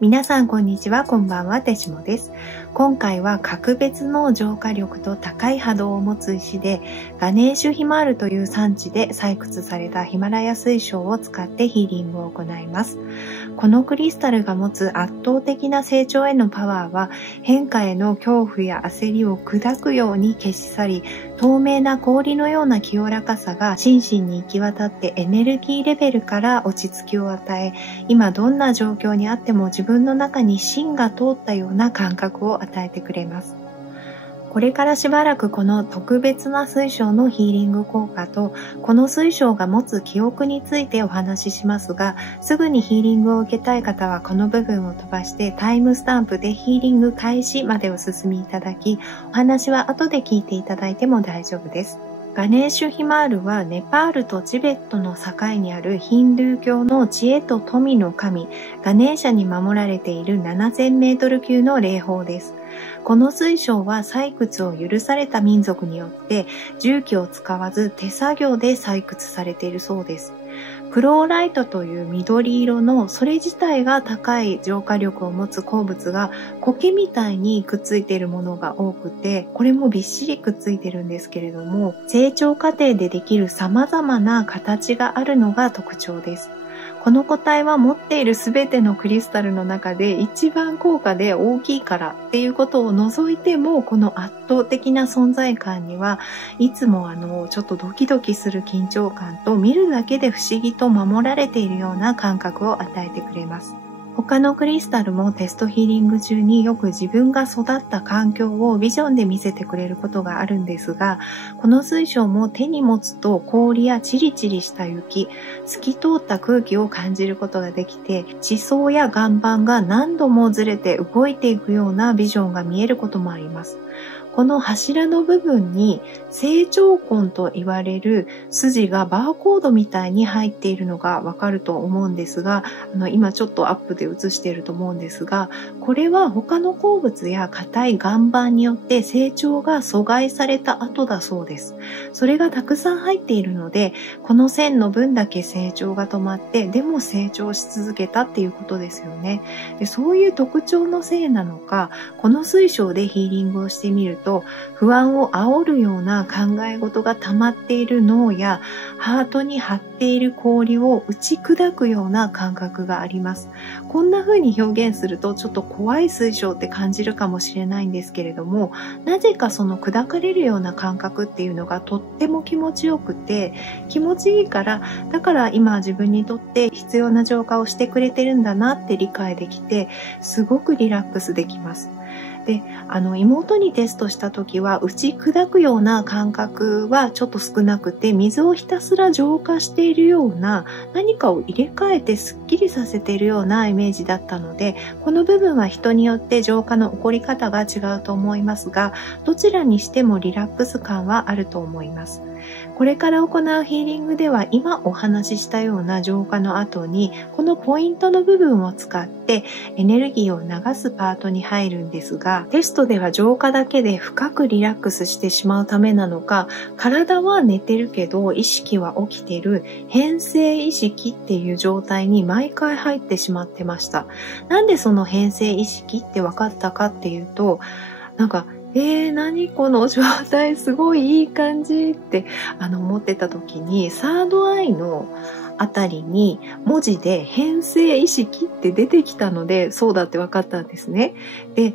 皆さんこんにちは、こんばんは、デシモです。今回は格別の浄化力と高い波動を持つ石で、ガネーシュヒマールという産地で採掘されたヒマラヤ水晶を使ってヒーリングを行います。このクリスタルが持つ圧倒的な成長へのパワーは、変化への恐怖や焦りを砕くように消し去り、透明な氷のような清らかさが心身に行き渡ってエネルギーレベルから落ち着きを与え、今どんな状況にあっても自分の中に芯が通ったような感覚を与えてくれます。これからしばらくこの特別な水晶のヒーリング効果と、この水晶が持つ記憶についてお話ししますが、すぐにヒーリングを受けたい方はこの部分を飛ばしてタイムスタンプでヒーリング開始までお進みいただき、お話は後で聞いていただいても大丈夫です。ガネーシュヒマールはネパールとチベットの境にあるヒンドゥー教の知恵と富の神、ガネーシャに守られている7000メートル級の霊峰です。この水晶は採掘を許された民族によって重機を使わず手作業で採掘されているそうです。クローライトという緑色のそれ自体が高い浄化力を持つ鉱物が苔みたいにくっついているものが多くて、これもびっしりくっついてるんですけれども、成長過程でできる様々な形があるのが特徴です。この個体は持っているすべてのクリスタルの中で一番高価で大きいからっていうことを除いても、この圧倒的な存在感にはいつもちょっとドキドキする緊張感と、見るだけで不思議と守られているような感覚を与えてくれます。他のクリスタルもテストヒーリング中によく自分が育った環境をビジョンで見せてくれることがあるんですが、この水晶も手に持つと氷やチリチリした雪、透き通った空気を感じることができて、地層や岩盤が何度もずれて動いていくようなビジョンが見えることもあります。この柱の部分に成長根と言われる筋がバーコードみたいに入っているのがわかると思うんですが、今ちょっとアップで映していると思うんですが、これは他の鉱物や硬い岩盤によって成長が阻害された後だそうです。それがたくさん入っているので、この線の分だけ成長が止まって、でも成長し続けたっていうことですよね。で、そういう特徴のせいなのか、この水晶でヒーリングをしてみると、不安を煽るような考え事が溜まっている脳やハートに張っている氷を打ち砕くような感覚があります。こんな風に表現するとちょっと怖い水晶って感じるかもしれないんですけれども、なぜかその砕かれるような感覚っていうのがとっても気持ちよくて、気持ちいいから、だから今自分にとって必要な浄化をしてくれてるんだなって理解できて、すごくリラックスできます。で、妹にテストした時は打ち砕くような感覚はちょっと少なくて、水をひたすら浄化しているような、何かを入れ替えてスッキリさせているようなイメージだったので、この部分は人によって浄化の起こり方が違うと思いますが、どちらにしてもリラックス感はあると思います。これから行うヒーリングでは、今お話ししたような浄化の後に、このポイントの部分を使ってエネルギーを流すパートに入るんですが、テストでは浄化だけで深くリラックスしてしまうためなのか、体は寝てるけど意識は起きてる変性意識っていう状態に毎回入ってしまってました。なんでその変性意識って分かったかっていうと、何この状態すごいいい感じって思ってた時に、サードアイのあたりに文字で変性意識って出てきたので、そうだって分かったんですね。で、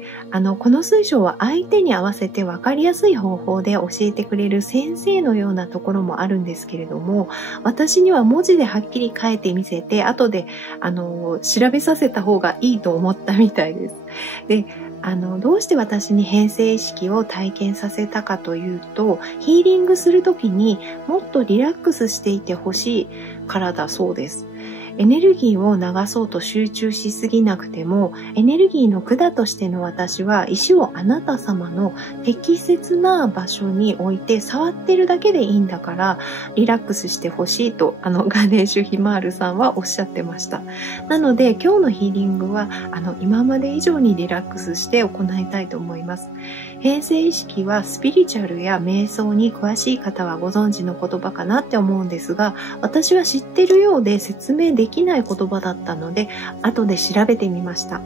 この水晶は相手に合わせて分かりやすい方法で教えてくれる先生のようなところもあるんですけれども、私には文字ではっきり書いてみせて、後で調べさせた方がいいと思ったみたいです。で、どうして私に変性意識を体験させたかというと、ヒーリングするときにもっとリラックスしていてほしいからだそうです。エネルギーを流そうと集中しすぎなくても、エネルギーの管としての私は石をあなた様の適切な場所に置いて触ってるだけでいいんだから、リラックスしてほしいとガネーシュヒマールさんはおっしゃってました。なので今日のヒーリングは今まで以上にリラックスして行いたいと思います。変性意識はスピリチュアルや瞑想に詳しい方はご存知の言葉かなって思うんですが、私は知ってるようで説明できない言葉だったので、後で調べてみました。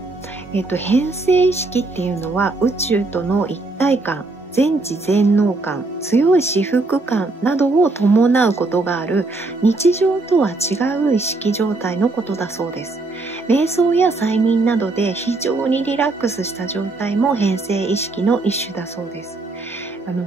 変性意識っていうのは宇宙との一体感、全知全能感、強い至福感などを伴うことがある日常とは違う意識状態のことだそうです。瞑想や催眠などで非常にリラックスした状態も変性意識の一種だそうです。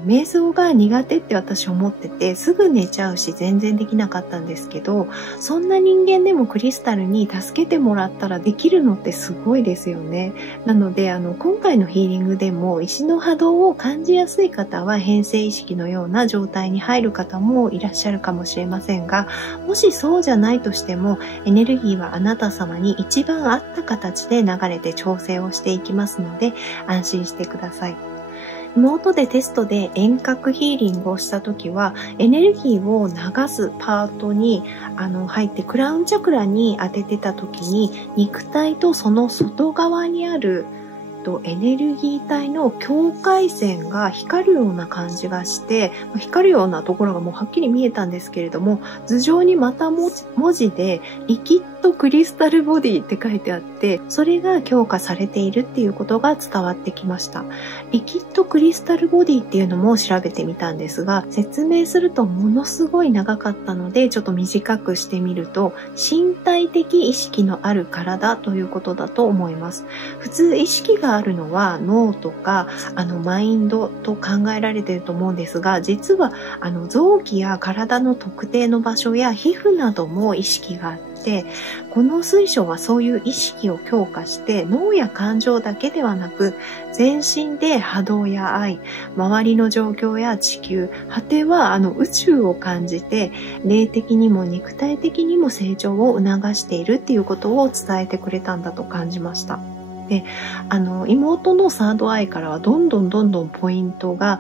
瞑想が苦手って私思ってて、すぐ寝ちゃうし全然できなかったんですけど、そんな人間でもクリスタルに助けてもらったらできるのってすごいですよね。なので、今回のヒーリングでも石の波動を感じやすい方は変性意識のような状態に入る方もいらっしゃるかもしれませんが、もしそうじゃないとしても、エネルギーはあなた様に一番合った形で流れて調整をしていきますので、安心してください。妹でテストで遠隔ヒーリングをした時は、エネルギーを流すパートに入ってクラウンチャクラに当ててた時に、肉体とその外側にあるエネルギー体の境界線が光るような感じがして、光るようなところがもうはっきり見えたんですけれども、頭上にまた文字でリキッドクリスタルボディって書いてあって、それが強化されているっていうことが伝わってきました。リキッドクリスタルボディっていうのも調べてみたんですが、説明するとものすごい長かったので、ちょっと短くしてみると、身体的意識のある体ということだと思います。普通意識があるのは脳とかマインドと考えられていると思うんですが、実は臓器や体の特定の場所や皮膚なども意識があって、この水晶はそういう意識を強化して脳や感情だけではなく、全身で波動や愛、周りの状況や地球、果ては宇宙を感じて、霊的にも肉体的にも成長を促しているっていうことを伝えてくれたんだと感じました。で、妹のサードアイからはどんどんポイントが、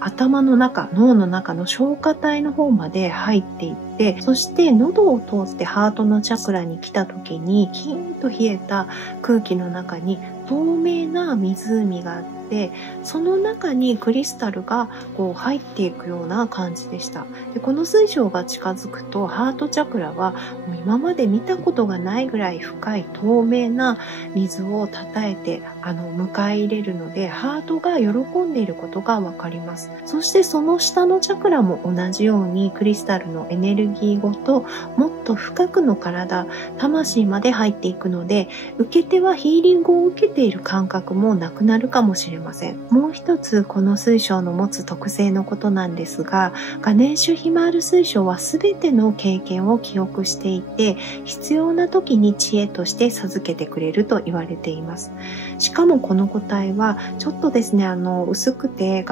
頭の中、脳の中の消化体の方まで入っていって、そして喉を通ってハートのチャクラに来た時に、キーンと冷えた空気の中に透明な湖があって、その中にクリスタルがこう入っていくような感じでした。で、この水晶が近づくと、ハートチャクラはもう今まで見たことがないぐらい深い透明な水をたたえて迎え入れるので、ハートが喜んでいることがわかります。そしてその下のチャクラも同じようにクリスタルのエネルギーごともっと深くの体、魂まで入っていくので、受け手はヒーリングを受けている感覚もなくなるかもしれません。もう一つこの水晶の持つ特性のことなんですが、ガネーシュヒマール水晶は全ての経験を記憶していて、必要な時に知恵として授けてくれると言われています。しかもこの個体はちょっとですね、薄くて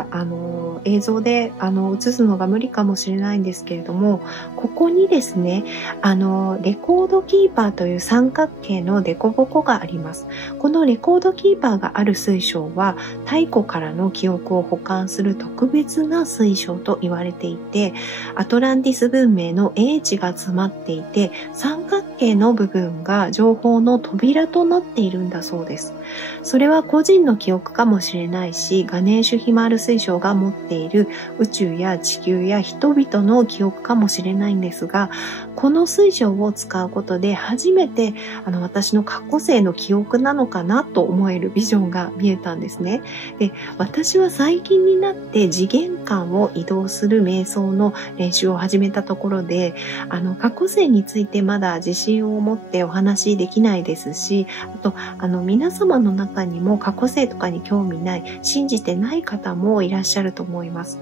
映像で映すのが無理かもしれないんですけれども、ここにですね、レコードキーパーという三角形のデコボコがあります。このレコードキーパーがある水晶は太古からの記憶を保管する特別な水晶と言われていて、アトランティス文明の英知が詰まっていて、三角形の部分が情報の扉となっているんだそうです。それは個人の記憶かもしれないし、ガネーシュヒマール水晶が持っている宇宙や地球や人々の記憶かもしれないんですが、この水晶を使うことで初めて私の過去世の記憶なのかなと思えるビジョンが見えたんですね。で、私は最近になって次元間を移動する瞑想の練習を始めたところで、過去世についてまだ自信を持ってお話できないですし、あと皆様の中にも過去世とかに興味ない、信じてない方もいらっしゃると思います。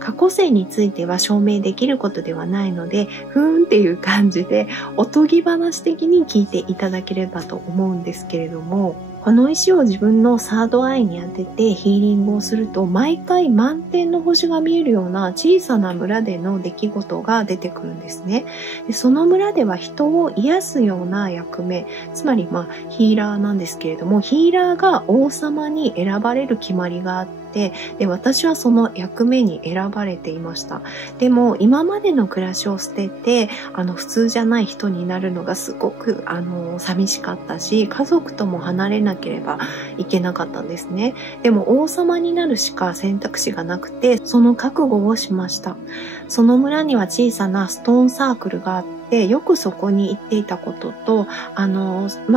過去世については証明できることではないので、ふーんっていう感じでおとぎ話的に聞いていただければと思うんですけれども、この石を自分のサードアイに当ててヒーリングをすると、毎回満天の星が見えるような小さな村での出来事が出てくるんですね。で、その村では人を癒すような役目、つまりヒーラーなんですけれども、ヒーラーが王様に選ばれる決まりがあって、で、私はその役目に選ばれていました。でも今までの暮らしを捨てて普通じゃない人になるのがすごく寂しかったし、家族とも離れなければいけなかったんですね。でも王様になるしか選択肢がなくて、その覚悟をしました。その村には小さなストーンサークルがあって、てよくそこに行っていたことと、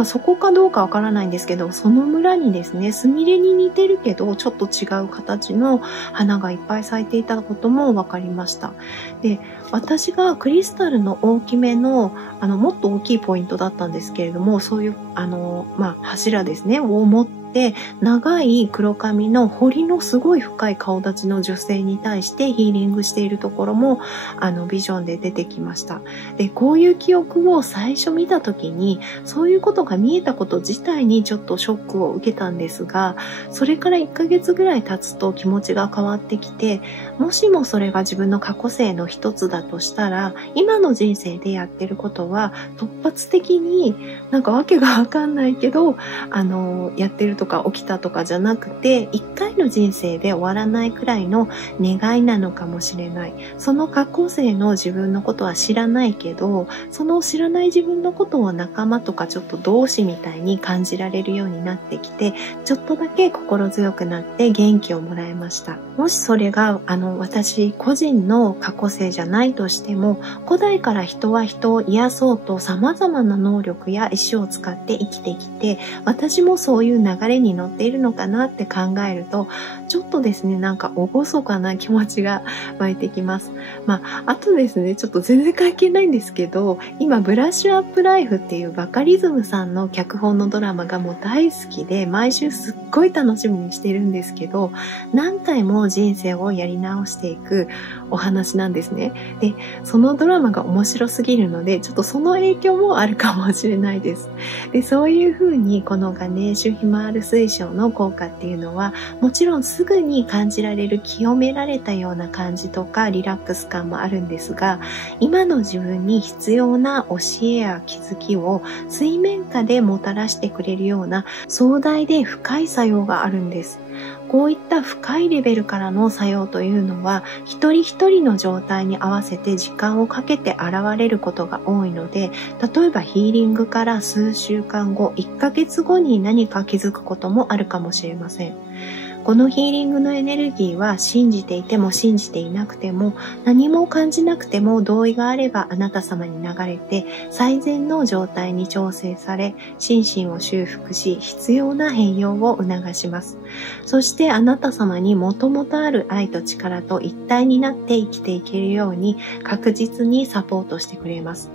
そこかどうかわからないんですけど、その村にですね、スミレに似てるけど、ちょっと違う形の花がいっぱい咲いていたこともわかりました。で、私がクリスタルの大きめの、もっと大きいポイントだったんですけれども、そういう、柱ですね、を持って、長い黒髪の彫りのすごい深い顔立ちの女性に対してヒーリングしているところもビジョンで出てきました。で、こういう記憶を最初見た時に、そういうことが見えたこと自体にちょっとショックを受けたんですが、それから1ヶ月ぐらい経つと気持ちが変わってきて、もしもそれが自分の過去性の一つだとしたら、今の人生でやってることは突発的になんかわけがわかんないけど、やってるとか起きたとかじゃなくて、一回の人生で終わらないくらいの願いなのかもしれない。その過去性の自分のことは知らないけど、その知らない自分のことを仲間とかちょっと同志みたいに感じられるようになってきて、ちょっとだけ心強くなって元気をもらえました。もしそれが私個人の過去性じゃないとしても、古代から人は人を癒そうと様々な能力や意志を使って生きてきて、私もそういう流れに乗っているのかなって考えると、ちょっとですね、なんか厳かな気持ちが湧いてきます。あとですね、ちょっと全然関係ないんですけど、今ブラッシュアップライフっていうバカリズムさんの脚本のドラマがもう大好きで、毎週すっごい楽しみにしてるんですけど、何回も人生をやり直していくお話なんですね。で、そのドラマが面白すぎるので、ちょっとその影響もあるかもしれないです。で、そういう風にこのガネーシュヒマール水晶の効果っていうのは、もちろんすぐに感じられる清められたような感じとかリラックス感もあるんですが、今の自分に必要な教えや気づきを水面下でもたらしてくれるような壮大で深い作用があるんです。こういった深いレベルからの作用というのは、一人一人の状態に合わせて時間をかけて現れることが多いので、例えばヒーリングから数週間後、1ヶ月後に何か気づくこともあるかもしれません。このヒーリングのエネルギーは信じていても信じていなくても、何も感じなくても同意があればあなた様に流れて最善の状態に調整され、心身を修復し必要な変容を促します。そしてあなた様にもともとある愛と力と一体になって生きていけるように確実にサポートしてくれます。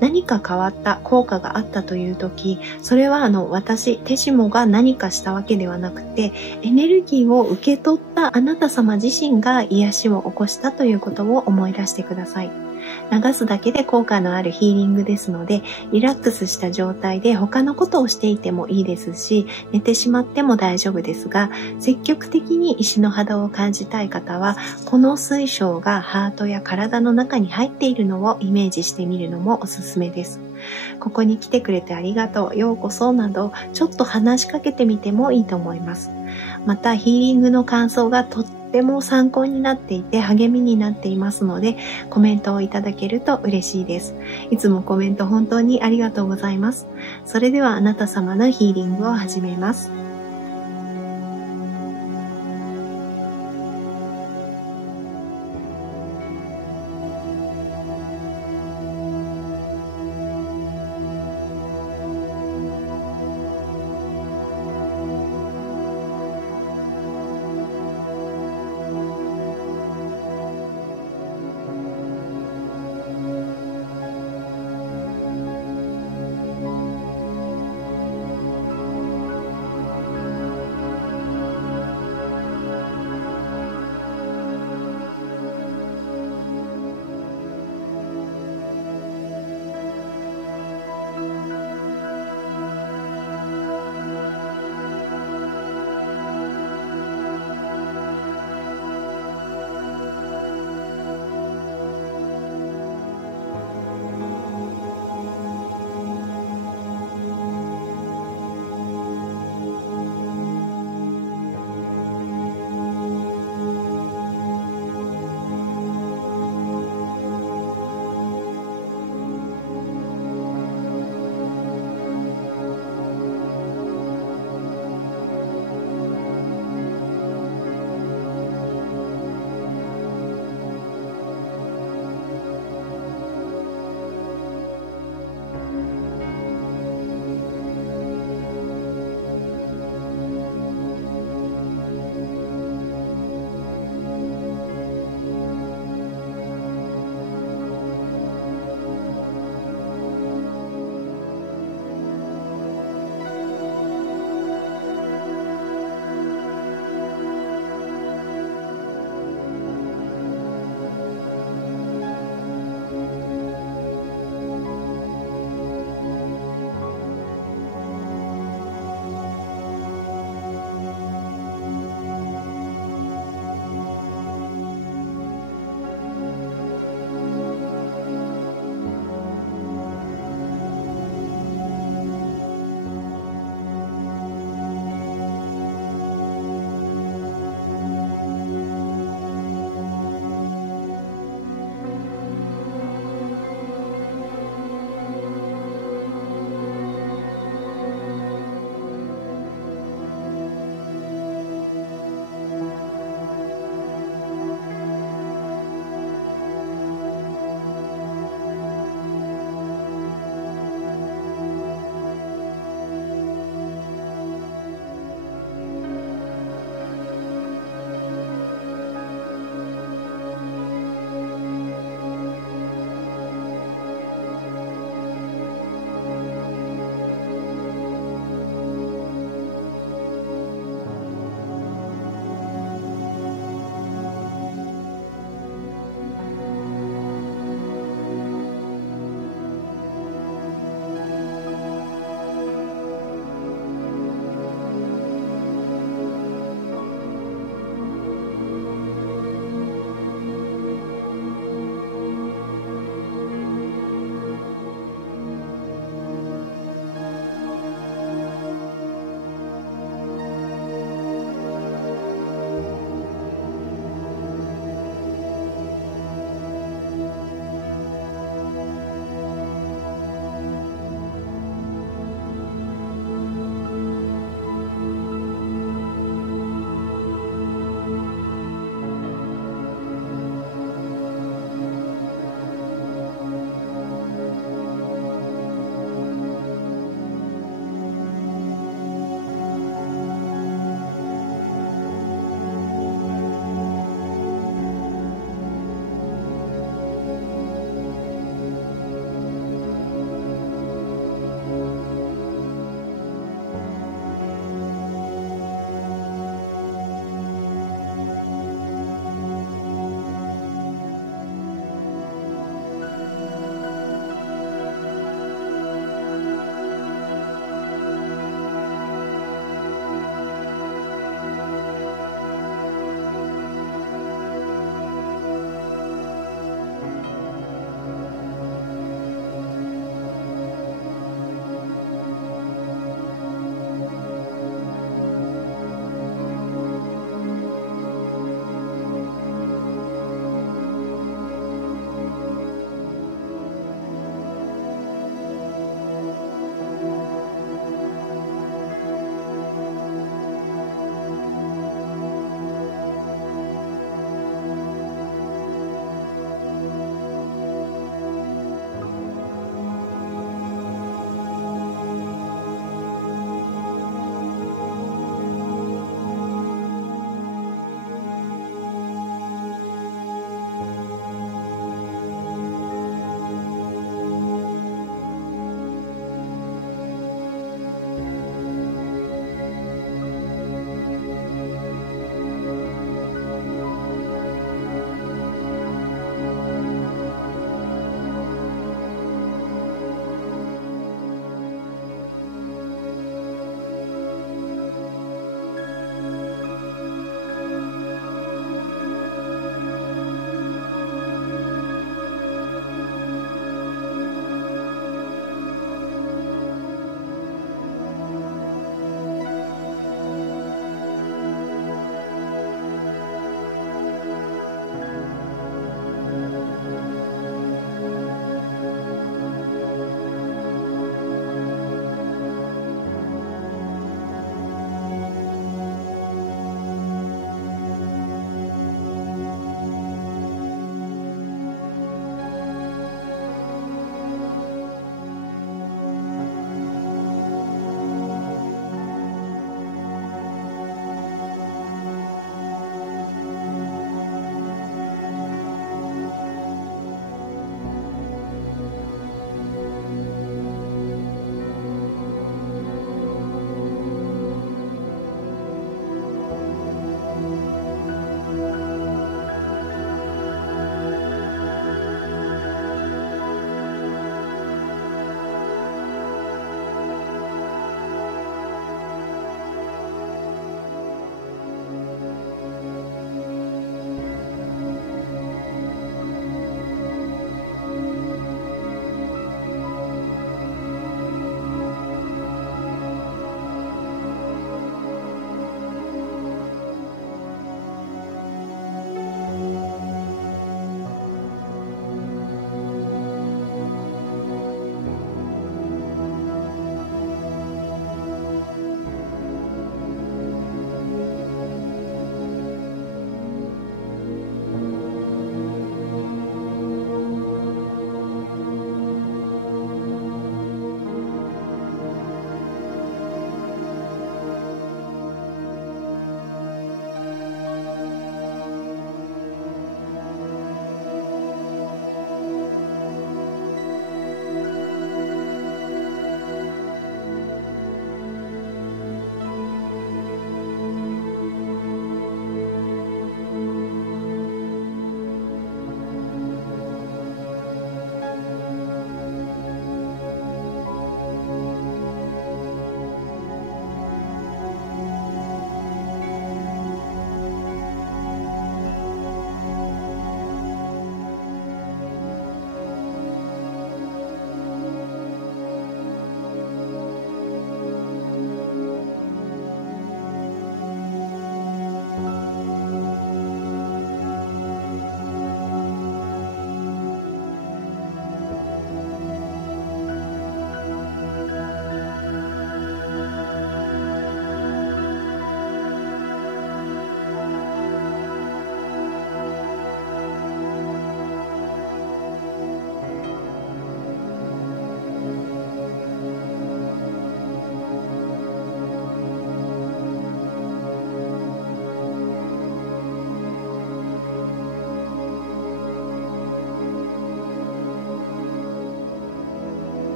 何か変わった効果があったという時、それは私、手下が何かしたわけではなくて、エネルギーを受け取ったあなた様自身が癒しを起こしたということを思い出してください。流すだけで効果のあるヒーリングですので、リラックスした状態で他のことをしていてもいいですし、寝てしまっても大丈夫ですが、積極的に石の肌を感じたい方は、この水晶がハートや体の中に入っているのをイメージしてみるのもおすすめです。ここに来てくれてありがとう、ようこそなど、ちょっと話しかけてみてもいいと思います。また、ヒーリングの感想がとっても参考になっていて励みになっていますので、コメントをいただけると嬉しいです。いつもコメント本当にありがとうございます。それではあなた様のヒーリングを始めます。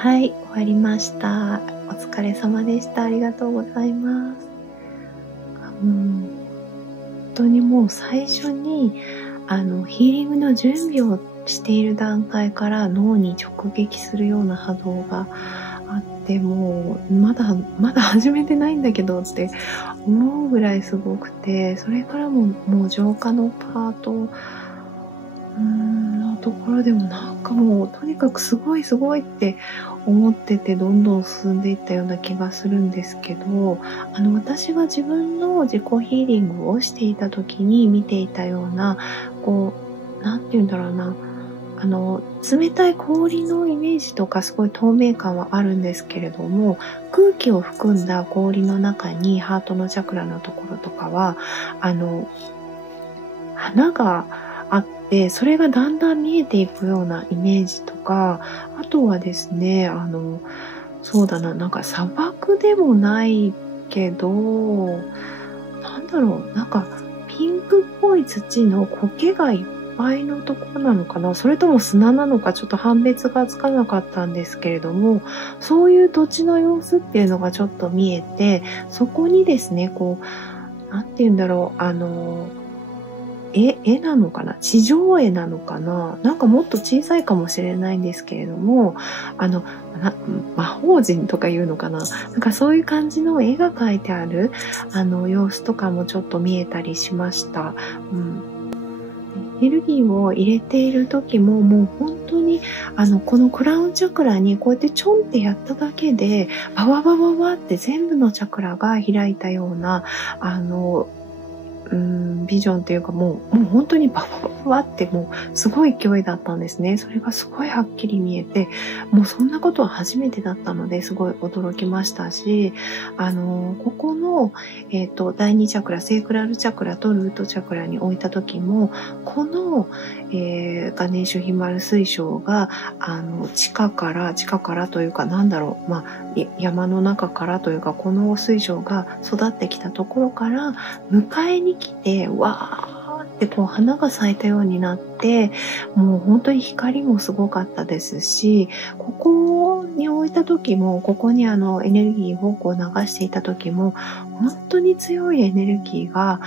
はい、終わりました。お疲れ様でした。ありがとうございます。本当にもう最初に、ヒーリングの準備をしている段階から脳に直撃するような波動があって、もう、まだ始めてないんだけどって思うぐらいすごくて、それからもう浄化のパート、のところでもなんかもうとにかくすごいって思っててどんどん進んでいったような気がするんですけど、私が自分の自己ヒーリングをしていた時に見ていたような、なんて言うんだろうな、冷たい氷のイメージとかすごい透明感はあるんですけれども、空気を含んだ氷の中にハートのチャクラのところとかは、花があって、それがだんだん見えていくようなイメージとか、あとはですね、そうだな、なんか砂漠でもないけど、なんだろう、なんかピンクっぽい土の苔がいっぱいのところなのかな、それとも砂なのかちょっと判別がつかなかったんですけれども、そういう土地の様子っていうのがちょっと見えて、そこにですね、なんて言うんだろう、絵なのかな、地上絵なのかな、なんかもっと小さいかもしれないんですけれども、魔法陣とかいうのかな、なんかそういう感じの絵が描いてある、様子とかもちょっと見えたりしました。エネルギーを入れている時も、もう本当に、このクラウンチャクラにこうやってちょんってやっただけで、バワバワワって全部のチャクラが開いたような、ビジョンっていうか、もう本当にババババってもうすごい勢いだったんですね。それがすごいはっきり見えて、もうそんなことは初めてだったのですごい驚きましたし、ここの、第2チャクラ、セイクラルチャクラとルートチャクラに置いた時も、この、ガネーシュヒマル水晶が、地下からというか、なんだろう、山の中からというか、この水晶が育ってきたところから、迎えに来て、わーって花が咲いたようになって、もう本当に光もすごかったですし、ここに置いた時も、ここにエネルギーを流していた時も、本当に強いエネルギーが、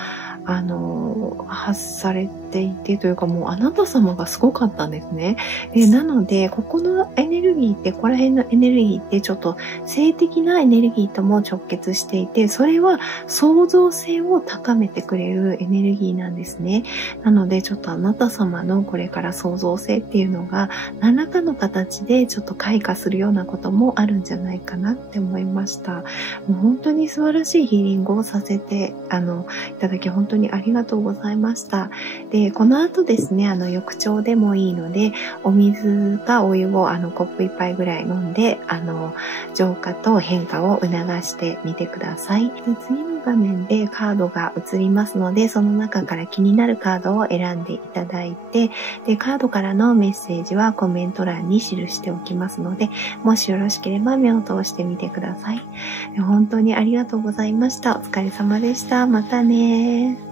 発されていてというか、もうあなた様がすごかったんですね。なので、ここのエネルギーって、ここら辺のエネルギーってちょっと性的なエネルギーとも直結していて、それは創造性を高めてくれるエネルギーなんですね。なので、ちょっとあなた様のこれから創造性っていうのが、何らかの形でちょっと開花するようなこともあるんじゃないかなって思いました。もう本当に素晴らしいヒーリングをさせて、いただき本当にありがとうございました。で、この後ですね、翌朝でもいいので、お水かお湯をコップ一杯ぐらい飲んで、浄化と変化を促してみてください。で、次の画面でカードが映りますので、その中から気になるカードを選んでいただいて、で、カードからのメッセージはコメント欄に記しておきますので、もしよろしければ目を通してみてください。で、本当にありがとうございました。お疲れ様でした。またね。